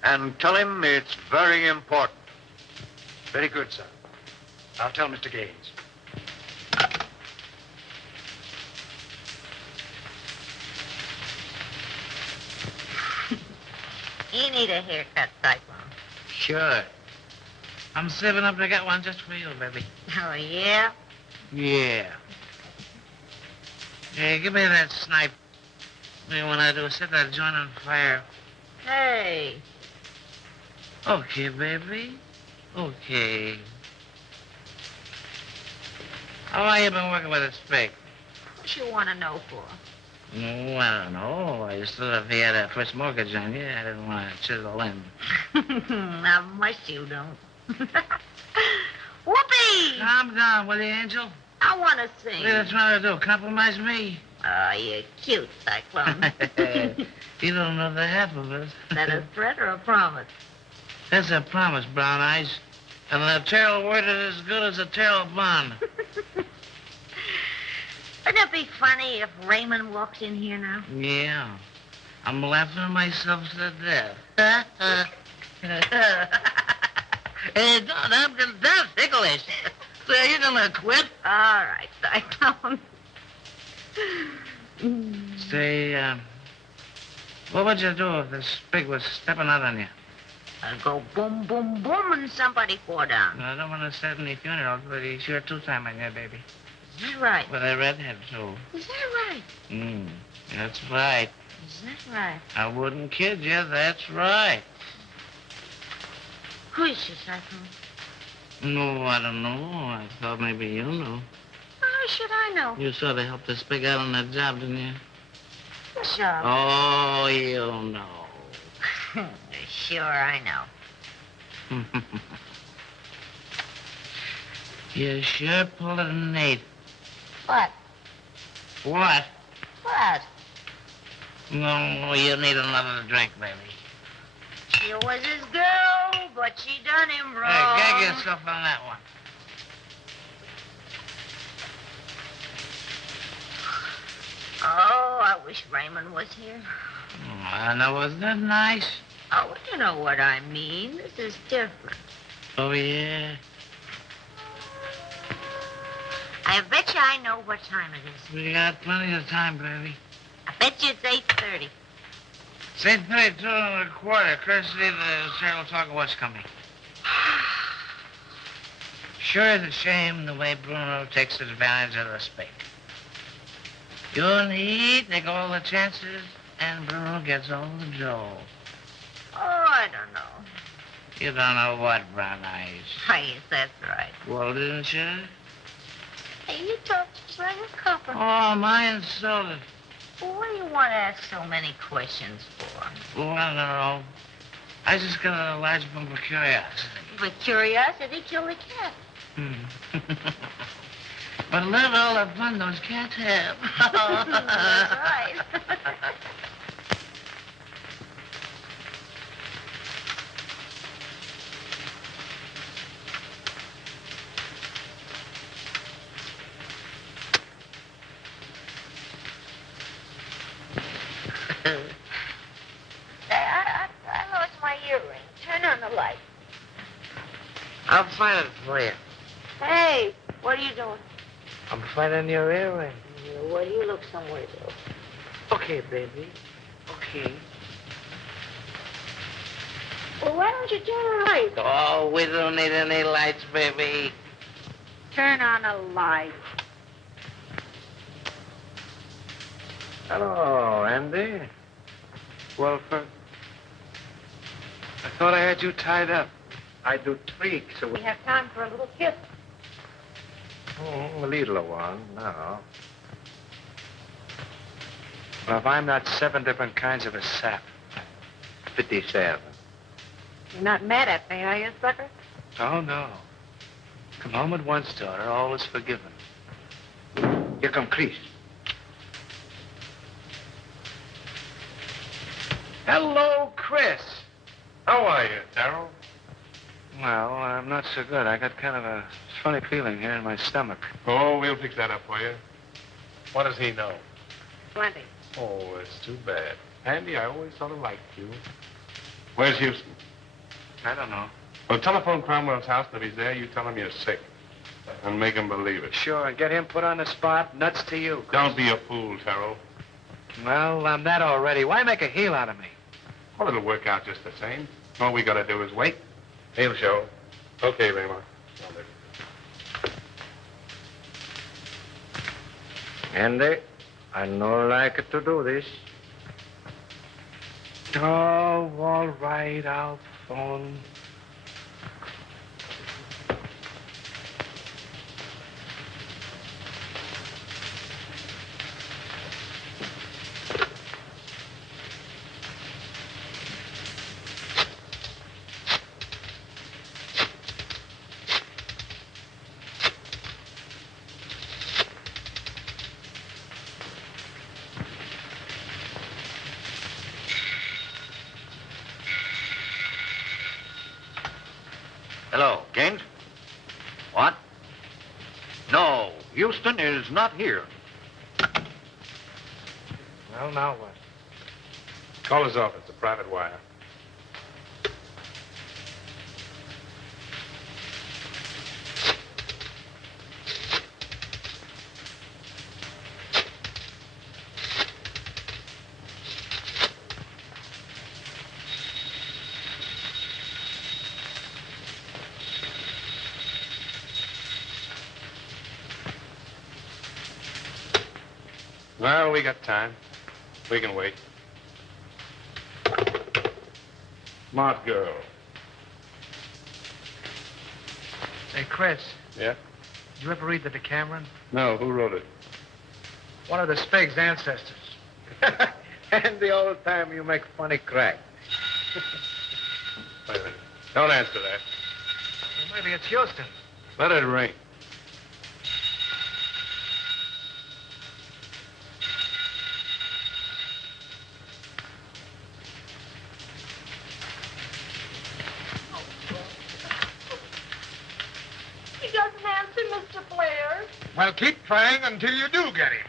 And tell him it's very important. Very good, sir. I'll tell Mr. Gaines. You need a haircut, Cyclone. Sure. I'm saving up to get one just for you, baby. Oh, yeah? Yeah. Hey, give me that snipe. Maybe when I do, set that joint on fire. Hey. Okay, baby. Okay. How long you been working with a spake? What you want to know for? Oh, I don't know. I just thought if he had a first mortgage on you, I didn't want to chisel in. Not much you don't. Whoopee! Calm down, will you, Angel? I want to sing. What are you trying to do? Compromise me? Oh, you're cute, Cyclone. You don't know the half of it. That a threat or a promise? That's a promise, Brown Eyes. And the tail word is as good as a tail bond. Wouldn't it be funny if Raymond walks in here now? Yeah. I'm laughing myself to death. Hey, that's ticklish. So you gonna quit? All right, Cyclone. Say, what would you do if this pig was stepping out on you? I'd go boom, boom, boom, and somebody fall down. I don't want to set any funerals, but he's sure two-time on you, baby. Is that right? With a redhead, too. Is that right? That's right. Is that right? I wouldn't kid you, that's right. Who is this, Cyclone? No, I don't know. I thought maybe you knew. How should I know? You sort of helped this pig out on that job, didn't you? Sure. Oh, you know. Sure, I know. You sure pulled it an 8. What? What? What? No, you need another drink, baby. She was his girl, but she done him wrong. Hey, gag yourself on that one. Oh, I wish Raymond was here. Now, wasn't that nice? Oh, you know what I mean. This is different. Oh, yeah? I bet you I know what time it is. We got plenty of time, baby. I bet you it's 8:30. It's 8:32 and a quarter. Courtesy the serial talk of what's coming. Sure is a shame the way Bruno takes advantage of the spake. You and he take all the chances, and Bruno gets all the dough. Oh, I don't know. You don't know what, Brown Eyes. I guess that's right. Well, didn't you? Hey, you talk just like a copper. Oh, my insulted. Well, what do you want to ask so many questions for? Well, I don't know. I just got a large bump of curiosity. But curiosity killed the cat. But look at all the fun those cats have. That's right. I lost my earring. Turn on the light. I'll find it for you. Hey, what are you doing? I'm finding your earring. Well, you look somewhere else. Okay, baby. Okay. Well, why don't you turn the light? Oh, we don't need any lights, baby. Turn on a light. Hello, Andy. Wolford. I thought I had you tied up. I do tweaks. So We have time for a little kiss. a little one, no. Well, if I'm not 7 different kinds of a sap, 57. You're not mad at me, are you, sucker? Oh, no. Come home at once, daughter. All is forgiven. Here come Chris. Hello, Chris. How are you, Darrell? Well, I'm not so good. I got kind of a funny feeling here in my stomach. Oh, we'll fix that up for you. What does he know? Plenty. Oh, it's too bad. Andy, I always sort of liked you. Where's Houston? I don't know. Well, telephone Cromwell's house, and if he's there, you tell him you're sick. And make him believe it. Sure, and get him put on the spot. Nuts to you. Don't be a fool, Terrell. Well, I'm that already. Why make a heel out of me? Well, it'll work out just the same. All we gotta do is wait. He'll show. Okay, Raymond. Andy, I no like to do this. Oh, all right, I'll phone. Hello, Gaines? What? No, Houston is not here. Well, now what? Call his office, a private wire. Well, we got time. We can wait. Smart girl. Hey, Chris, Yeah? did you ever read the Decameron? No, who wrote it? One of the Spig's ancestors. And the old time you make funny crack. Wait a minute. Don't answer that. Well, maybe it's Houston. Let it ring. He doesn't answer, Mr. Blair. Well, keep trying until you do get him.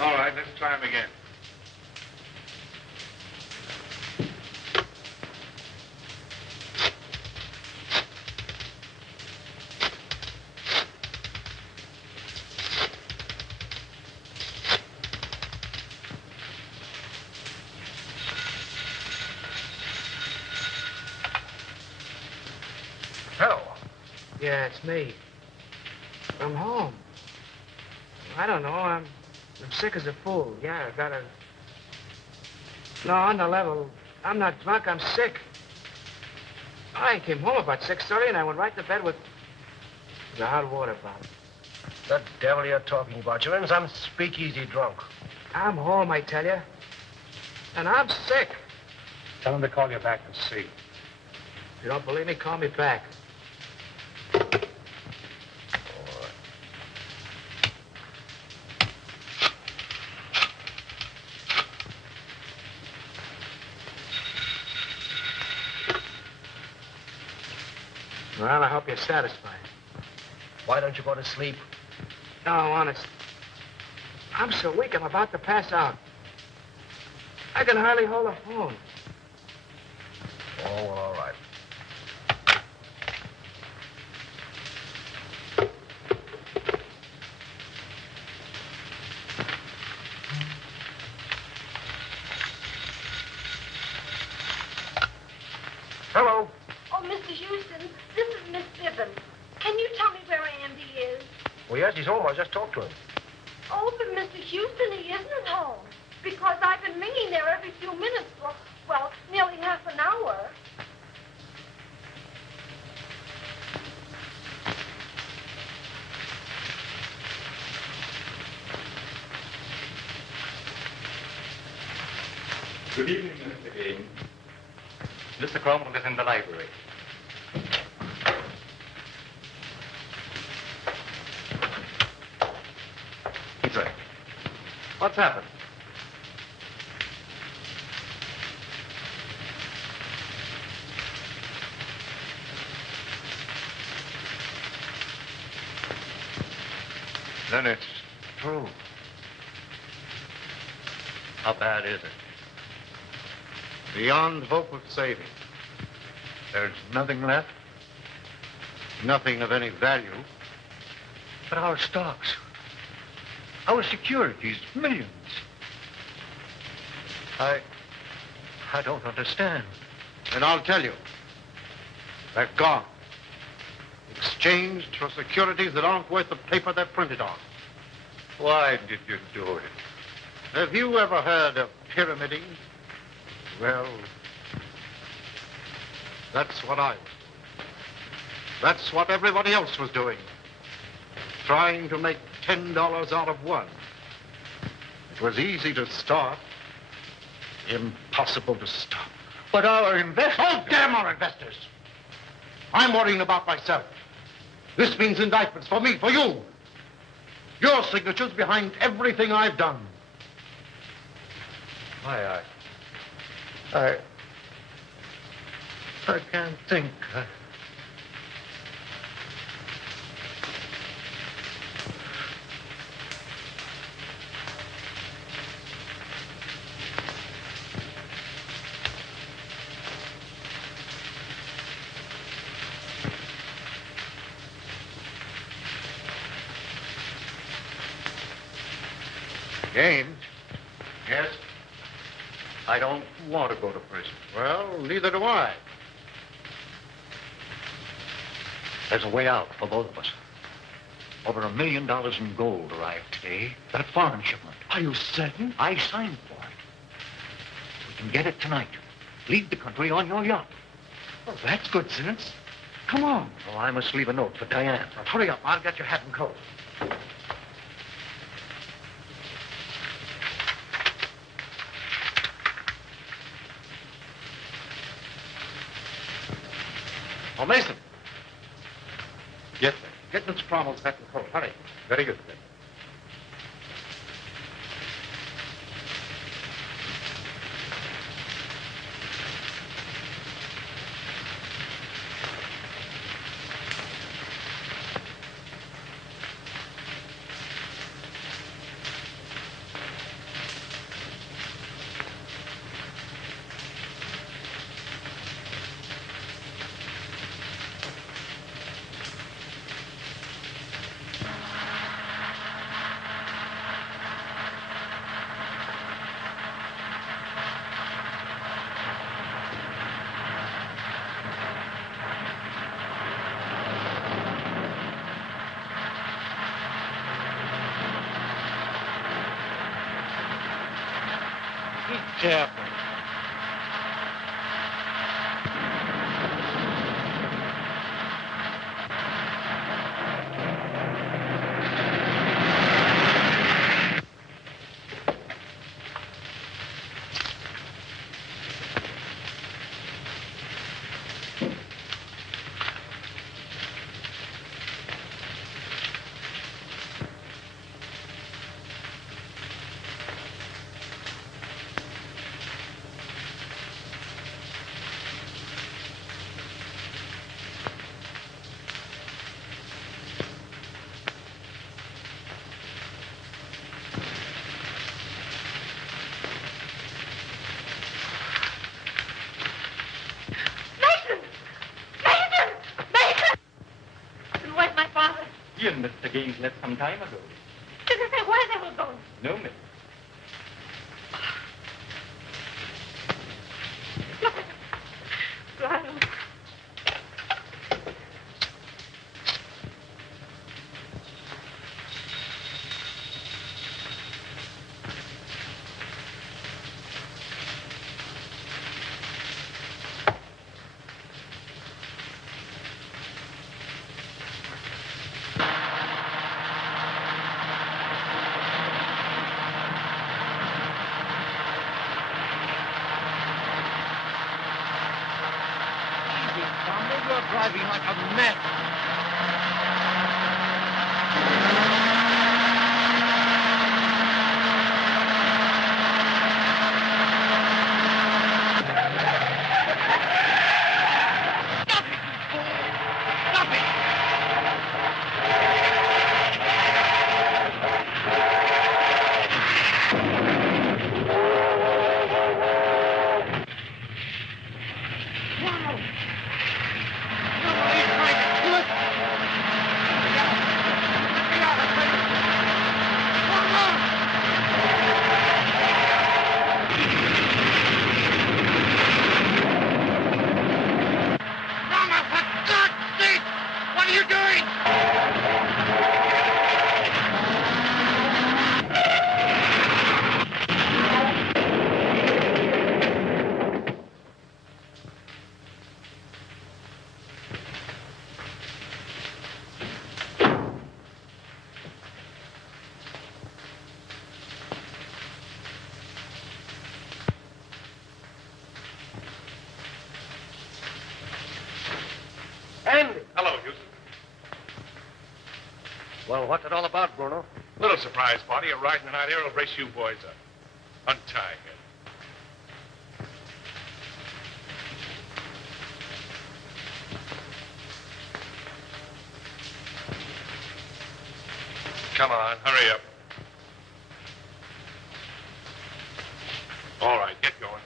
All right, let's try him again. Hello. Yeah, it's me. I'm home. I don't know. I'm sick as a fool. Yeah, I got a... No, on the level, I'm not drunk. I'm sick. I came home about 6:30 and I went right to bed with the hot water bottle. The devil you're talking about. You're in some speakeasy drunk. I'm home, I tell you. And I'm sick. Tell him to call you back and see. If you don't believe me, call me back. Well, I hope you're satisfied. Why don't you go to sleep? No, honest. I'm so weak, I'm about to pass out. I can hardly hold a phone. Oh, well, all right. Hello. Oh, Mr. Houston, this is Miss Sibbons. Can you tell me where Andy is? Well, yes, he's home. I just talked to him. Oh, but Mr. Houston, he isn't at home. Because I've been ringing there every few minutes for, well, nearly half an hour. Good evening, Mr. Dean. Mr. Cromwell is in the library. He's right. What's happened? Then it's true. How bad is it? Beyond hope of saving. There's nothing left? Nothing of any value. But our stocks, our securities, millions. I don't understand. And I'll tell you. They're gone. Exchanged for securities that aren't worth the paper they're printed on. Why did you do it? Have you ever heard of pyramiding? Well, that's what I was doing. That's what everybody else was doing. Trying to make $10 out of one. It was easy to start. Impossible to stop. But our investors... Oh, damn our investors! I'm worrying about myself. This means indictments for me, for you. Your signature's behind everything I've done. I can't think. James? Yes? I don't want to go to prison. Well, neither do I. There's a way out for both of us. Over $1 million in gold arrived today. That foreign shipment. Are you certain? I signed for it. We can get it tonight. Leave the country on your yacht. Well, that's good sense. Come on. Oh, I must leave a note for Diane. Now, hurry up. I'll get your hat and coat. Oh, Mason. Yes, sir. Get Miss Cromwell's hat and coat. Hurry. Very good, sir. Be careful. Where's my father? You and Mr. Gaines left some time ago. Does it say where they were going? No, miss. Ronald. You're driving like a mess. Well, what's it all about, Bruno? Little surprise party. A ride in the night air will brace you boys up. Untie him. Come on, hurry up. All right, get going.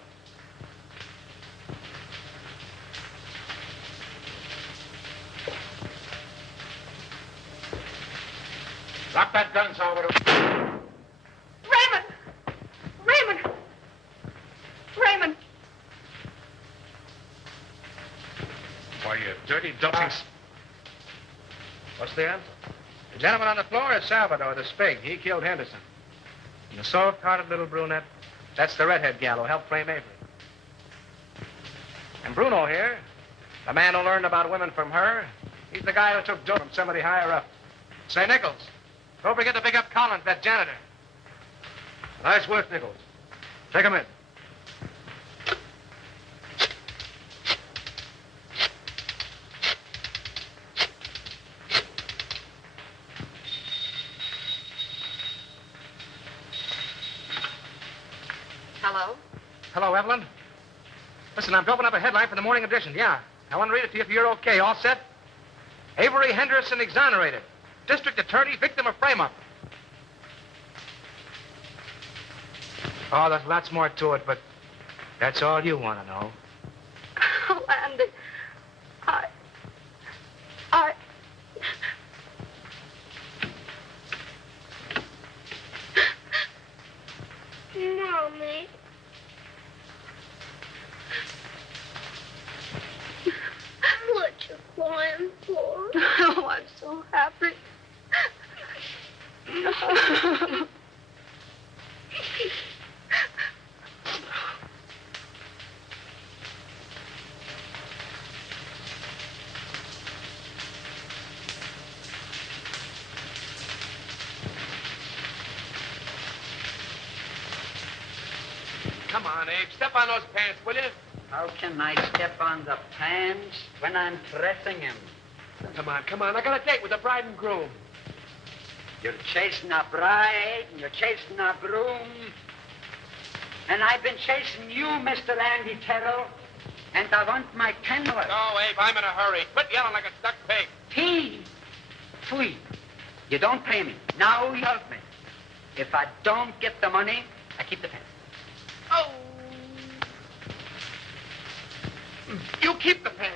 Drop that gun, Salvador. Raymond! Raymond! Raymond! Why, you dirty, dumping... What's the answer? The gentleman on the floor is Salvador, the Spig. He killed Henderson. And the soft-hearted little brunette, that's the redhead gal who helped frame Avery. And Bruno here, the man who learned about women from her, he's the guy who took dope from somebody higher up. Say, Nichols, don't forget to pick up Collins, that janitor. Nice work, Nichols. Take him in. Hello? Hello, Evelyn. Listen, I'm doping up a headline for the morning edition. Yeah. I want to read it to you if you're okay. All set? Avery Henderson exonerated. District attorney, victim of frame-up. Oh, there's lots more to it, but that's all you want to know. Oh, Andy. I... Mommy. What you crying for? Oh, I'm so happy. Come on, Abe. Step on those pants, will you? How can I step on the pants when I'm pressing him? Come on. I got a date with the bride and groom. You're chasing a bride, and you're chasing a groom. And I've been chasing you, Mr. Andy Terrell. And I want my $10. No, Abe, I'm in a hurry. Quit yelling like a stuck pig. Tweet. You don't pay me. Now you help me. If I don't get the money, I keep the pants. Oh! You keep the pants.